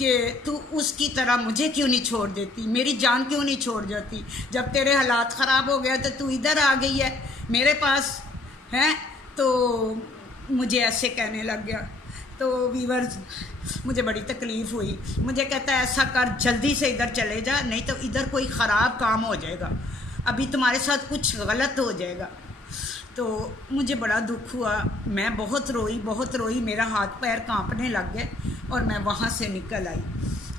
کہ تو اس کی طرح مجھے کیوں نہیں چھوڑ دیتی، میری جان کیوں نہیں چھوڑ جاتی، جب تیرے حالات خراب ہو گیا تو ادھر آ گئی ہے میرے پاس ہیں۔ تو مجھے ایسے کہنے لگ گیا۔ تو ویورز مجھے بڑی تکلیف ہوئی، مجھے کہتا ہے ایسا کر جلدی سے ادھر چلے جا، نہیں تو ادھر کوئی خراب کام ہو جائے گا، ابھی تمہارے ساتھ کچھ غلط ہو جائے گا۔ تو مجھے بڑا دکھ ہوا، میں بہت روئی، میرا ہاتھ پیر کانپنے لگ گئے اور میں وہاں سے نکل آئی۔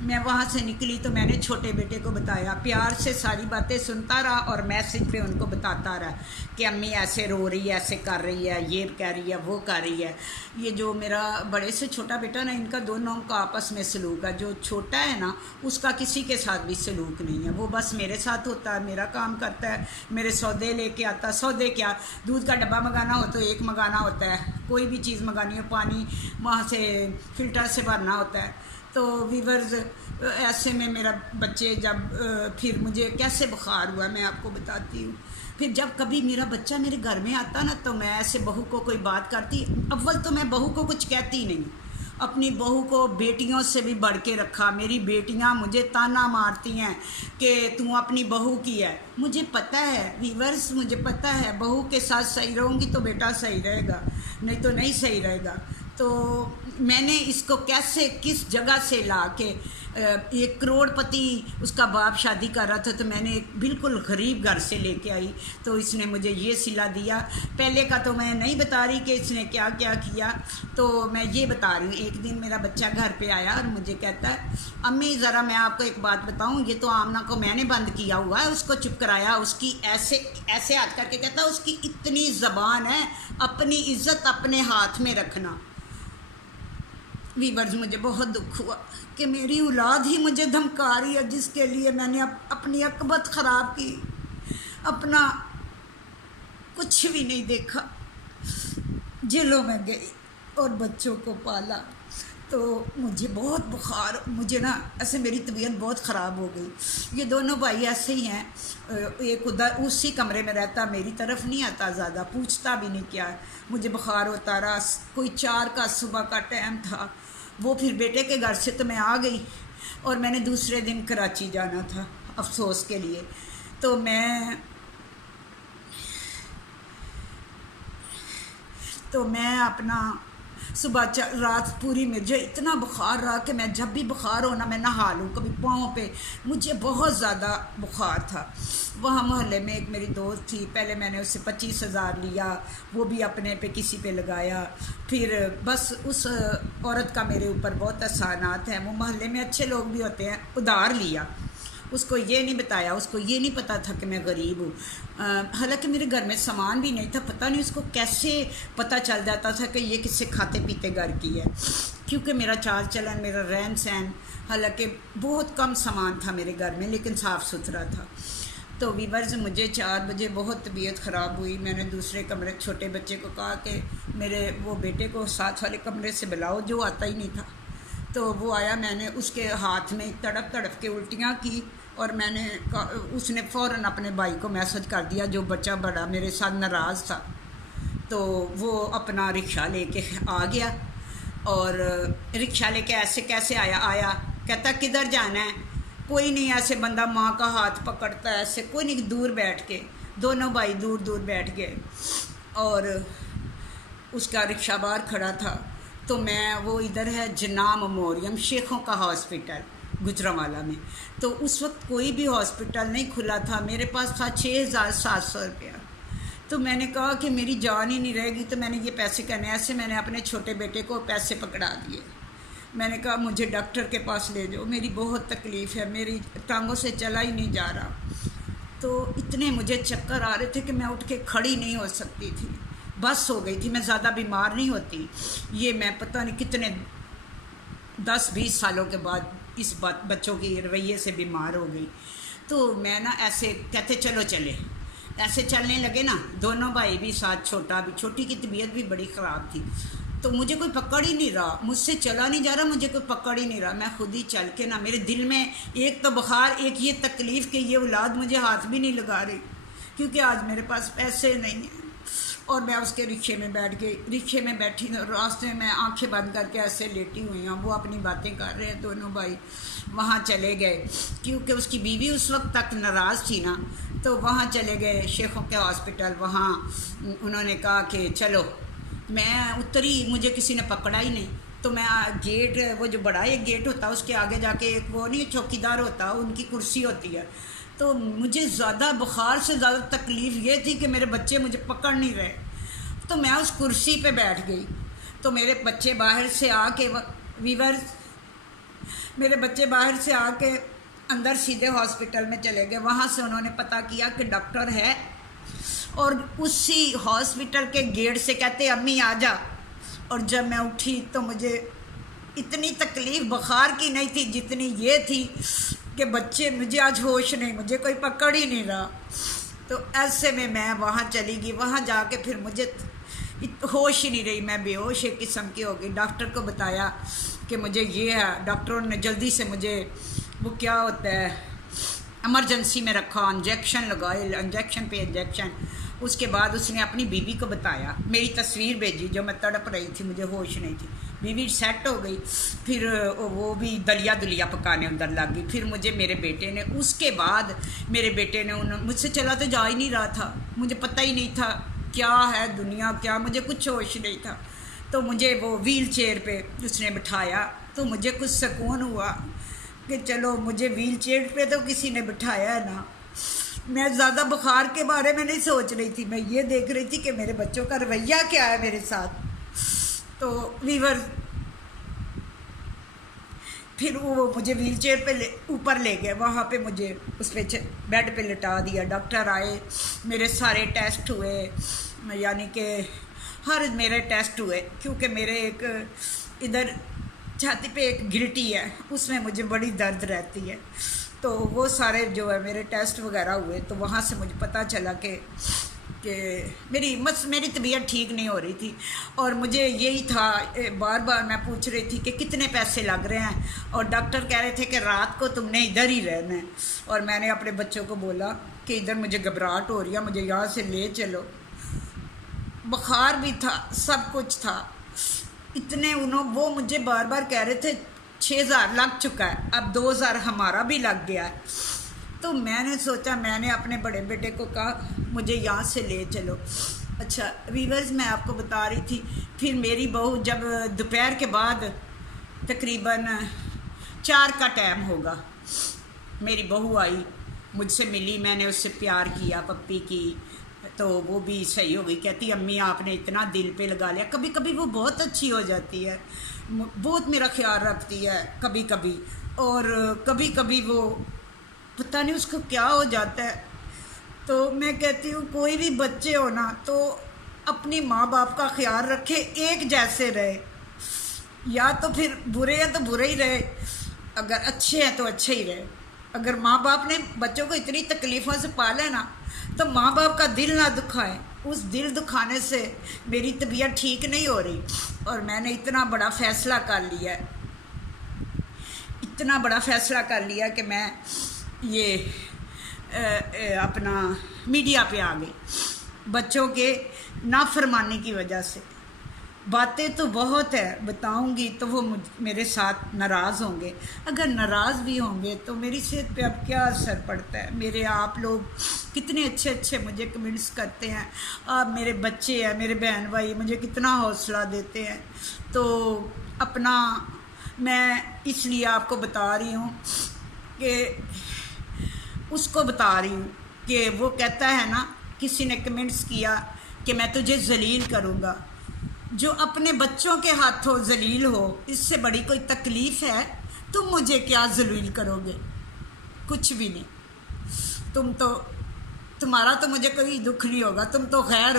میں وہاں سے نکلی تو میں نے چھوٹے بیٹے کو بتایا، پیار سے ساری باتیں سنتا رہا اور میسج پہ ان کو بتاتا رہا کہ امی ایسے رو رہی ہے، ایسے کر رہی ہے، یہ کہہ رہی ہے، وہ کر رہی ہے۔ یہ جو میرا بڑے سے چھوٹا بیٹا نا، ان کا دونوں کا آپس میں سلوک ہے۔ جو چھوٹا ہے نا، اس کا کسی کے ساتھ بھی سلوک نہیں ہے، وہ بس میرے ساتھ ہوتا ہے، میرا کام کرتا ہے، میرے سودے لے کے آتا۔ سودے کیا، دودھ کا ڈبہ منگانا ہو تو ایک منگانا ہوتا ہے، کوئی بھی چیز منگانی ہو، پانی وہاں سے فلٹر سے بھرنا ہوتا ہے۔ تو ویورز ایسے میں میرا بچے جب پھر مجھے کیسے بخار ہوا میں آپ کو بتاتی ہوں۔ پھر جب کبھی میرا بچہ میرے گھر میں آتا نا، تو میں ایسے بہو کو کوئی بات کرتی، اول تو میں بہو کو کچھ کہتی نہیں، اپنی بہو کو بیٹیوں سے بھی بڑھ کے رکھا۔ میری بیٹیاں مجھے تانا مارتی ہیں کہ تم اپنی بہو کی ہے۔ مجھے پتہ ہے ویورز، مجھے پتہ ہے بہو کے ساتھ صحیح رہوں گی تو بیٹا صحیح رہے گا، نہیں تو نہیں صحیح رہے گا۔ تو میں نے اس کو کیسے کس جگہ سے لا کے، ایک کروڑ پتی اس کا باپ شادی کر رہا تھا، تو میں نے ایک بالکل غریب گھر سے لے کے آئی، تو اس نے مجھے یہ صلہ دیا۔ پہلے کا تو میں نہیں بتا رہی کہ اس نے کیا کیا کیا، تو میں یہ بتا رہی ہوں۔ ایک دن میرا بچہ گھر پہ آیا اور مجھے کہتا ہے، امی ذرا میں آپ کو ایک بات بتاؤں، یہ تو آمنہ کو میں نے بند کیا ہوا ہے، اس کو چپ کرایا، اس کی ایسے ہاتھ کر کے کہتا اس کی اتنی زبان ہے، اپنی عزت اپنے ہاتھ میں رکھنا۔ ویورز مجھے بہت دکھ ہوا کہ میری اولاد ہی مجھے دھمکا رہی ہے، جس کے لیے میں نے اپنی عاقبت خراب کی، اپنا کچھ بھی نہیں دیکھا، جیلوں میں گئی اور بچوں کو پالا۔ تو مجھے بہت بخار، مجھے نا ایسے میری طبیعت بہت خراب ہو گئی۔ یہ دونوں بھائی ایسے ہی ہیں، ایک ادھر اسی کمرے میں رہتا، میری طرف نہیں آتا زیادہ، پوچھتا بھی نہیں کیا۔ مجھے بخار ہوتا رہا، کوئی 4 کا صبح کا ٹائم تھا، وہ پھر بیٹے کے گھر سے تو میں آ گئی اور میں نے دوسرے دن کراچی جانا تھا افسوس کے لیے۔ تو میں اپنا صبح رات پوری مجھے اتنا بخار رہا کہ میں جب بھی بخار ہونا میں نہا لوں، کبھی پاؤں پہ، مجھے بہت زیادہ بخار تھا۔ وہاں محلے میں ایک میری دوست تھی، پہلے میں نے اس سے 25,000 لیا، وہ بھی اپنے پہ کسی پہ لگایا، پھر بس اس عورت کا میرے اوپر بہت احسانات ہیں، وہ محلے میں اچھے لوگ بھی ہوتے ہیں، ادھار لیا، اس کو یہ نہیں بتایا، اس کو یہ نہیں پتہ تھا کہ میں غریب ہوں، حالانکہ میرے گھر میں سامان بھی نہیں تھا، پتہ نہیں اس کو کیسے پتہ چل جاتا تھا کہ یہ کس سے کھاتے پیتے گھر کی ہے، کیونکہ میرا چال چلن، میرا رہن سہن، حالانکہ بہت کم سامان تھا میرے گھر میں لیکن صاف ستھرا تھا۔ تو ویورز مجھے 4 بجے بہت طبیعت خراب ہوئی، میں نے دوسرے کمرے چھوٹے بچے کو کہا کہ میرے وہ بیٹے کو ساتھ والے کمرے سے بلاؤ، جو آتا ہی نہیں تھا، تو وہ آیا، میں نے اس کے ہاتھ میں تڑپ کے الٹیاں کی، اور میں نے اس نے فوراً اپنے بھائی کو میسج کر دیا، جو بچہ بڑا میرے ساتھ ناراض تھا، تو وہ اپنا رکشہ لے کے آ گیا، اور رکشہ لے کے ایسے کیسے آیا کہتا کدھر جانا ہے، کوئی نہیں، ایسے بندہ ماں کا ہاتھ پکڑتا ہے ایسے، کوئی نہیں، دور بیٹھ کے، دونوں بھائی دور بیٹھ گئے، اور اس کا رکشہ باہر کھڑا تھا، تو میں وہ ادھر ہے جناح میموریل شیخوں کا ہاسپٹل گجرانوالہ میں، تو اس وقت کوئی بھی ہاسپٹل نہیں کھلا تھا، میرے پاس تھا 6,700 روپیہ، تو میں نے کہا کہ میری جان ہی نہیں رہے گی، تو میں نے یہ پیسے کرنے، ایسے میں نے اپنے چھوٹے بیٹے کو پیسے پکڑا دیے، میں نے کہا مجھے ڈاکٹر کے پاس لے جاؤ، میری بہت تکلیف ہے، میری ٹانگوں سے چلا ہی نہیں جا رہا، تو اتنے مجھے چکر آ رہے تھے کہ میں اٹھ کے کھڑی نہیں ہو سکتی تھی، بس ہو گئی تھی، میں زیادہ بیمار نہیں ہوتی، یہ میں پتہ نہیں کتنے 10-20 سالوں کے بعد اس بچوں کے رویے سے بیمار ہو گئی۔ تو میں نا ایسے کہتے چلو چلے، ایسے چلنے لگے نا، دونوں بھائی بھی ساتھ، چھوٹی کی طبیعت بھی بڑی خراب تھی، تو مجھے کوئی پکڑ ہی نہیں رہا، مجھ سے چلا نہیں جا رہا، مجھے کوئی پکڑ ہی نہیں رہا، میں خود ہی چل کے نا، میرے دل میں ایک تو بخار، ایک یہ تکلیف کہ یہ اولاد مجھے ہاتھ بھی نہیں لگا رہی، کیونکہ آج میرے پاس پیسے نہیں ہیں، اور میں اس کے رکشے میں بیٹھ گئی، رکشے میں بیٹھی راستے میں آنکھیں بند کر کے ایسے لیٹی ہوئی ہوں، وہ اپنی باتیں کر رہے ہیں دونوں بھائی، وہاں چلے گئے کیونکہ اس کی بیوی اس وقت تک ناراض تھی نا، تو وہاں چلے گئے شیخوں کے ہاسپٹل، وہاں انہوں نے کہا کہ چلو، میں اتری، مجھے کسی نے پکڑا ہی نہیں، تو میں گیٹ، وہ جو بڑا ایک گیٹ ہوتا ہے اس کے آگے جا کے ایک وہ نہیں چوکیدار ہوتا، ان کی کرسی ہوتی ہے، تو مجھے زیادہ بخار سے زیادہ تکلیف یہ تھی کہ میرے بچے مجھے پکڑ نہیں رہے، تو میں اس کرسی پہ بیٹھ گئی، تو میرے بچے باہر سے آ کے میرے بچے باہر سے آ کے اندر سیدھے ہاسپٹل میں چلے گئے، وہاں سے انہوں نے پتہ کیا کہ ڈاکٹر ہے، اور اسی ہاسپٹل کے گیٹ سے کہتے امی آ جا، اور جب میں اٹھی تو مجھے اتنی تکلیف بخار کی نہیں تھی جتنی یہ تھی کہ بچے، مجھے آج ہوش نہیں، مجھے کوئی پکڑ ہی نہیں رہا، تو ایسے میں وہاں چلی گئی، وہاں جا کے پھر مجھے ہوش ہی نہیں رہی، میں بے ہوش ایک قسم کی ہو گئی، ڈاکٹر کو بتایا کہ مجھے یہ ہے، ڈاکٹروں نے جلدی سے مجھے وہ کیا ہوتا ہے ایمرجنسی میں رکھا، انجیکشن لگائے، انجیکشن پہ انجیکشن، اس کے بعد اس نے اپنی بیوی کو بتایا، میری تصویر بھیجی جو میں تڑپ رہی تھی، مجھے ہوش نہیں تھی، بیوی سیٹ ہو گئی، پھر وہ بھی دلیا پکانے اندر لگ گئی، پھر مجھے میرے بیٹے نے، اس کے بعد میرے بیٹے نے مجھ سے چلا تو جا ہی نہیں رہا تھا، مجھے پتہ ہی نہیں تھا کیا ہے دنیا، کیا، مجھے کچھ ہوش نہیں تھا، تو مجھے وہ ویل چیئر پہ اس نے بٹھایا، تو مجھے کچھ سکون ہوا کہ چلو مجھے ویل چیئر پہ تو کسی نے بٹھایا ہے نا، میں زیادہ بخار کے بارے میں نہیں سوچ رہی تھی، میں یہ دیکھ رہی تھی کہ میرے بچوں کا رویہ کیا ہے میرے ساتھ، تو پھر وہ مجھے ویل چیئر پہ اوپر لے گئے، وہاں پہ مجھے اس پہ بیڈ پہ لٹا دیا، ڈاکٹر آئے، میرے سارے ٹیسٹ ہوئے، یعنی کہ ہر میرے ٹیسٹ ہوئے، کیونکہ میرے ایک ادھر چھاتی پہ ایک گلٹی ہے، اس میں مجھے بڑی درد رہتی ہے، تو وہ سارے جو ہے میرے ٹیسٹ وغیرہ ہوئے، تو وہاں سے مجھے پتہ چلا کہ میری طبیعت ٹھیک نہیں ہو رہی تھی، اور مجھے یہی تھا، بار بار میں پوچھ رہی تھی کہ کتنے پیسے لگ رہے ہیں، اور ڈاکٹر کہہ رہے تھے کہ رات کو تم نے ادھر ہی رہنا ہے، اور میں نے اپنے بچوں کو بولا کہ ادھر مجھے گھبراہٹ ہو رہی ہے، مجھے یہاں سے لے چلو، بخار بھی تھا، سب کچھ تھا، وہ مجھے بار بار کہہ رہے تھے 6,000 لگ چکا ہے، اب 2,000 ہمارا بھی لگ گیا ہے، تو میں نے سوچا، میں نے اپنے بڑے بیٹے کو کہا مجھے یہاں سے لے چلو۔ اچھا ویورز، میں آپ کو بتا رہی تھی، پھر میری بہو جب دوپہر کے بعد تقریباً 4 کا ٹائم ہوگا، میری بہو آئی، مجھ سے ملی، میں نے اس سے پیار کیا، پپی کی، تو وہ بھی صحیح ہو گئی، کہتی امی آپ نے اتنا دل پہ لگا لیا، کبھی کبھی وہ بہت اچھی ہو جاتی ہے، بہت میرا خیال رکھتی ہے کبھی کبھی، اور کبھی کبھی وہ پتہ نہیں اس کو کیا ہو جاتا ہے، تو میں کہتی ہوں کوئی بھی بچے ہو نا تو اپنی ماں باپ کا خیال رکھے، ایک جیسے رہے، یا تو پھر برے ہیں تو برے ہی رہے، اگر اچھے ہیں تو اچھے ہی رہے، اگر ماں باپ نے بچوں کو اتنی تکلیفوں سے پالا ہے نا تو ماں باپ کا دل نہ دکھائیں، اس دل دکھانے سے میری طبیعت ٹھیک نہیں ہو رہی، اور میں نے اتنا بڑا فیصلہ کر لیا ہے، اتنا بڑا فیصلہ کر لیا کہ میں یہ اپنا میڈیا پہ آ گئی، بچوں کے نافرمانی کی وجہ سے، باتیں تو بہت ہے، بتاؤں گی تو وہ میرے ساتھ ناراض ہوں گے، اگر ناراض بھی ہوں گے تو میری صحت پہ اب کیا اثر پڑتا ہے، میرے آپ لوگ کتنے اچھے اچھے مجھے کمنٹس کرتے ہیں، آپ میرے بچے ہیں، میرے بہن بھائی مجھے کتنا حوصلہ دیتے ہیں، تو اپنا میں اس لیے آپ کو بتا رہی ہوں کہ اس کو بتا رہی ہوں کہ وہ کہتا ہے نا، کسی نے کمنٹس کیا کہ میں تجھے ذلیل کروں گا، جو اپنے بچوں کے ہاتھوں ذلیل ہو، اس سے بڑی کوئی تکلیف ہے؟ تم مجھے کیا ذلیل کرو گے؟ کچھ بھی نہیں، تمہارا تو مجھے کوئی دکھ نہیں ہوگا، تم تو غیر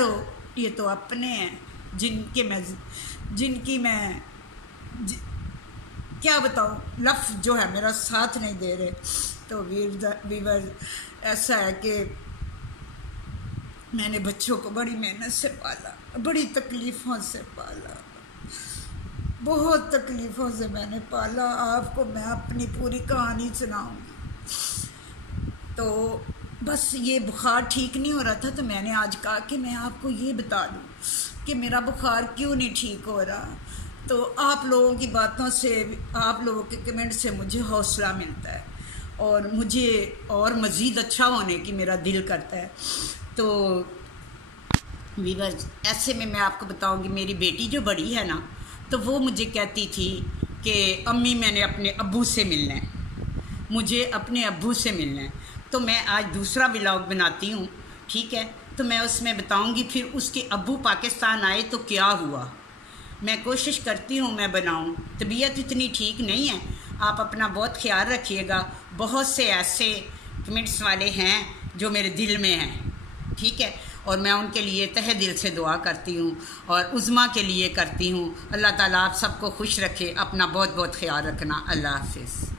ہو، یہ تو اپنے ہیں جن کی میں کیا بتاؤں، لفظ جو ہے میرا ساتھ نہیں دے رہے، تو ویور ایسا ہے کہ میں نے بچوں کو بڑی محنت سے پالا، بڑی تکلیفوں سے پالا، بہت تکلیفوں سے میں نے پالا، آپ کو میں اپنی پوری کہانی سناؤں گی، تو بس یہ بخار ٹھیک نہیں ہو رہا تھا تو میں نے آج کہا کہ میں آپ کو یہ بتا دوں کہ میرا بخار کیوں نہیں ٹھیک ہو رہا. تو آپ لوگوں کی باتوں سے، آپ لوگوں کے کمنٹ سے مجھے حوصلہ ملتا ہے اور مجھے اور مزید اچھا ہونے کی میرا دل کرتا ہے. تو ویورز ایسے میں آپ کو بتاؤں گی، میری بیٹی جو بڑی ہے نا، تو وہ مجھے کہتی تھی کہ امی میں نے اپنے ابو سے ملنا ہے، مجھے اپنے ابو سے ملنا ہے. تو میں آج دوسرا ولاگ بناتی ہوں، ٹھیک ہے؟ تو میں اس میں بتاؤں گی پھر اس کے ابو پاکستان آئے تو کیا ہوا. میں کوشش کرتی ہوں میں بناؤں، طبیعت اتنی ٹھیک نہیں ہے. آپ اپنا بہت خیال رکھیے گا. بہت سے ایسے کمنٹس والے ہیں جو میرے دل میں ہیں، ٹھیک ہے؟ اور میں ان کے لیے تہہ دل سے دعا کرتی ہوں اور عظمیٰ کے لیے کرتی ہوں. اللہ تعالیٰ آپ سب کو خوش رکھے. اپنا بہت بہت خیال رکھنا. اللہ حافظ.